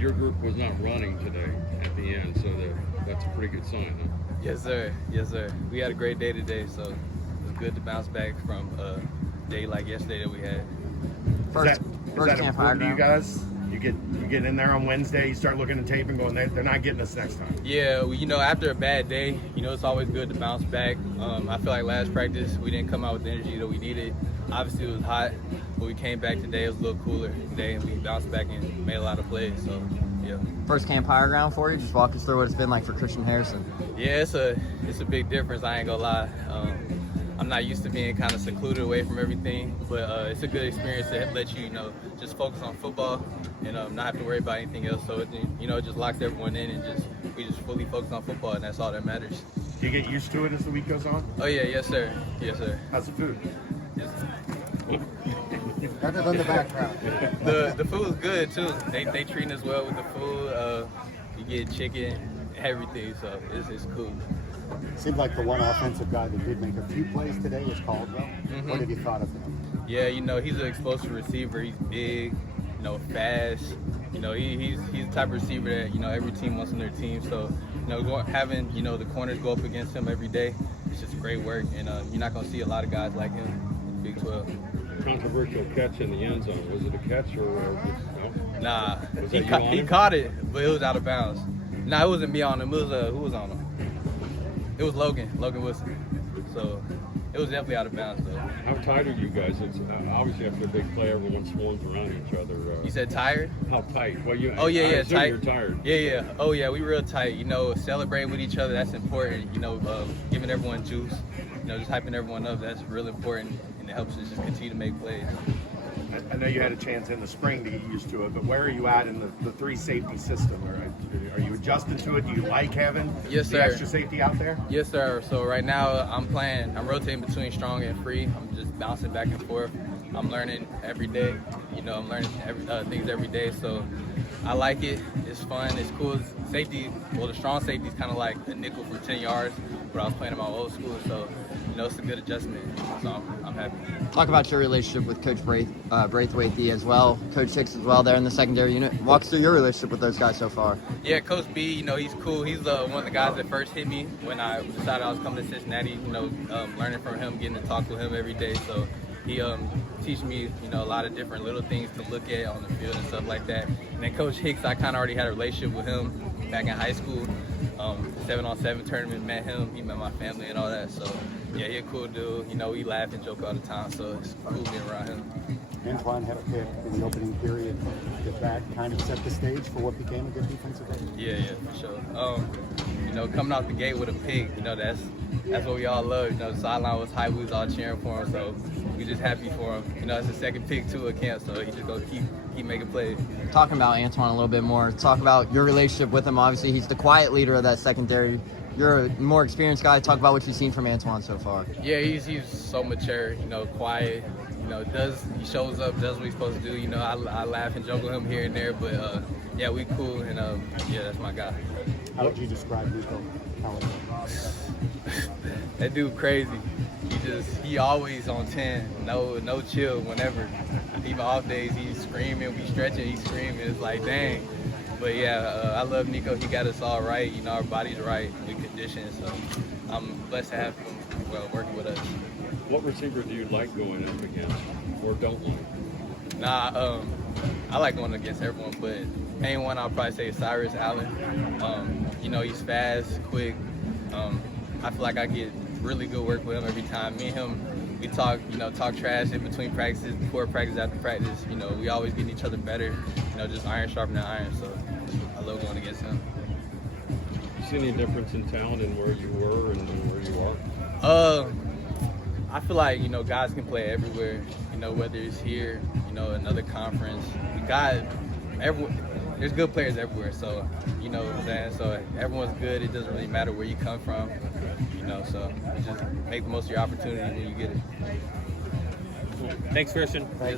your group was not running today at the end, so that's a pretty good sign, huh? Yes, sir. Yes, sir. We had a great day today, so it was good to bounce back from a day like yesterday that we had. Is that camp important to you high guys? You get in there on Wednesday, you start looking at tape and going, they're not getting us next time. Yeah, well, after a bad day, it's always good to bounce back. I feel like last practice we didn't come out with the energy that we needed. Obviously it was hot, but we came back today. It was a little cooler today, and we bounced back and made a lot of plays. So, yeah. First camp higher ground for you? Just walk us through what it's been like for Christian Harrison. Yeah, it's a big difference. I ain't gonna lie. I'm not used to being kind of secluded away from everything, but it's a good experience to let you, just focus on football and not have to worry about anything else. So, it just locks everyone in and we just fully focus on football, and that's all that matters. Do you get used to it as the week goes on? Oh yeah, yes sir, yes sir. How's the food? Better than the background. The food's good too. They treating us well with the food. You get chicken, everything, so it's cool. Seemed like the one offensive guy that did make a few plays today was Caldwell. What have you thought of him? Yeah, he's an explosive receiver. He's big, fast. He's the type of receiver that every team wants on their team. So having the corners go up against him every day, it's just great work. And you're not gonna see a lot of guys like him in Big 12. Controversial catch in the end zone. Was it a catch or no? Nah, Was he, that you on he him? caught it, but it was out of bounds. Nah, it wasn't me on him. It was who was on him? It was Logan Wilson. So it was definitely out of bounds though. How tight are you guys? It's obviously after a big play, everyone swarms around each other. You said tired? How tight? Well, Oh yeah, I yeah, assume tight. You're tired. Yeah. Oh yeah, we real tight. Celebrating with each other, that's important. Giving everyone juice. Just hyping everyone up, that's real important, and it helps us just continue to make plays. I know you had a chance in the spring to get used to it, but where are you at in the three safety system? Are you adjusted to it? Do you like having Yes, the sir. extra safety out there? Yes, sir. So right now I'm rotating between strong and free. I'm just bouncing back and forth. I'm learning every day. I'm learning things every day. So I like it. It's fun. It's cool. Safety, the strong safety is kind of like a nickel for 10 yards, but I was playing in my old school. So, it's a good adjustment. So I'm happy. Talk about your relationship with Coach Braithwaite as well, Coach Hicks as well there in the secondary unit. Walk us through your relationship with those guys so far. Yeah, Coach B, he's cool. He's one of the guys that first hit me when I decided I was coming to Cincinnati, learning from him, getting to talk with him every day. So he teaches me, a lot of different little things to look at on the field and stuff like that. And then Coach Hicks, I kind of already had a relationship with him back in high school. 7-on-7 tournament, met him, he met my family and all that. So, yeah, he's a cool dude. We laugh and joke all the time, so it's cool being around him. Antoine had a pick in the opening period. Did that kind of set the stage for what became a good defensive game? Yeah, for sure. Coming out the gate with a pick, that's what we all love. The sideline was hype, we was all cheering for him, so we just happy for him. It's the second pick too at camp, so he just gonna keep making plays. Talking about Antoine a little bit more, talk about your relationship with him. Obviously, he's the quiet leader of that secondary. You're a more experienced guy. Talk about what you've seen from Antoine so far. Yeah, he's so mature, quiet. He shows up, does what he's supposed to do. I laugh and joke with him here and there, but yeah, we cool, and yeah, that's my guy. How would you describe Nico? That dude crazy. He always on 10. No chill whenever. Even off days, he's screaming, we stretching, he's screaming. It's like, dang. But yeah, I love Nico. He got us all right. Our body's right, good condition. So I'm blessed to have him working with us. What receiver do you like going up against or don't like? Nah, I like going against everyone, but main one I'll probably say is Cyrus Allen. He's fast, quick. I feel like I get really good work with him every time. Me and him, we talk trash in between practices, before practice, after practice. We always getting each other better. Just iron sharpening iron. So I love going against him. You see any difference in talent in where you were and where you are? I feel like guys can play everywhere. Whether it's here, another conference. There's good players everywhere. So what I'm saying. So everyone's good. It doesn't really matter where you come from. So you just make the most of your opportunity when you get it. Thanks, Christian. Yes, sir.